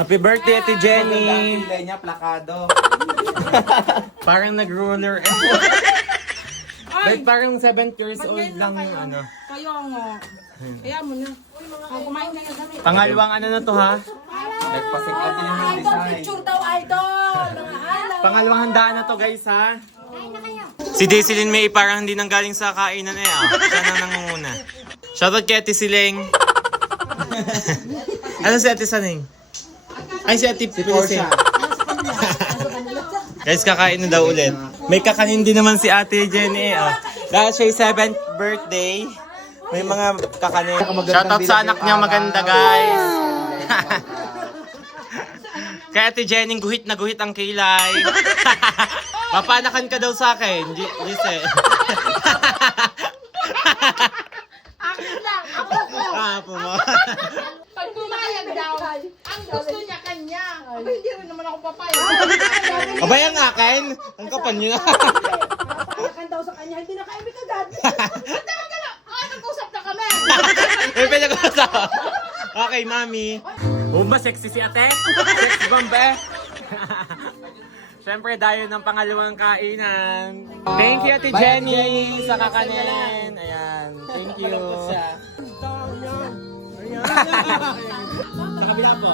Happy birthday, Ate Jenny! Kilay niya, plakado. Parang nag-roller. Like parang 7 years old lang yung ano. Kayo nga. Kaya mo na. Kumain kayo dami. Pangalawang ano na to ha? Nagpasiklat din yung design. Picture daw, idol! Pangalawang handaan na to guys ha? Si Daisilyn May parang hindi nang galing sa kainan eh ah. Siya nang nangunguna. Shoutout kay Ate Sileng. Ano si Ate Saning? Ay si Ate Pilsen. Guys, kakain na daw ulit. May kakanin din naman si Ate Jenny eh ah. Dahil siya 7th birthday, may mga kakanin. Shoutout sa anak niya maganda guys. Kay Ate Jenny, guhit na guhit ang kilay. Papanakan ka daw sa akin, Gise. Akin lang, ako ko. Apo mo. Pag pumayag daw, ang gusto niya kanya. Aba, hindi rin naman ako papayag. Abay ang akin. Ang kapal niyo na. Papanakan daw sa kanya, hindi nakaibig agad. Tama ka na. Nag-usap na kami. May pinag-usap. Okay, mami. Ba sexy si ate? Sex bomb eh. Siyempre, dayo ng pangalawang kainan. Thank you, Ate Jenny, sa kakanin. Ayan, thank you. Sa kabila po.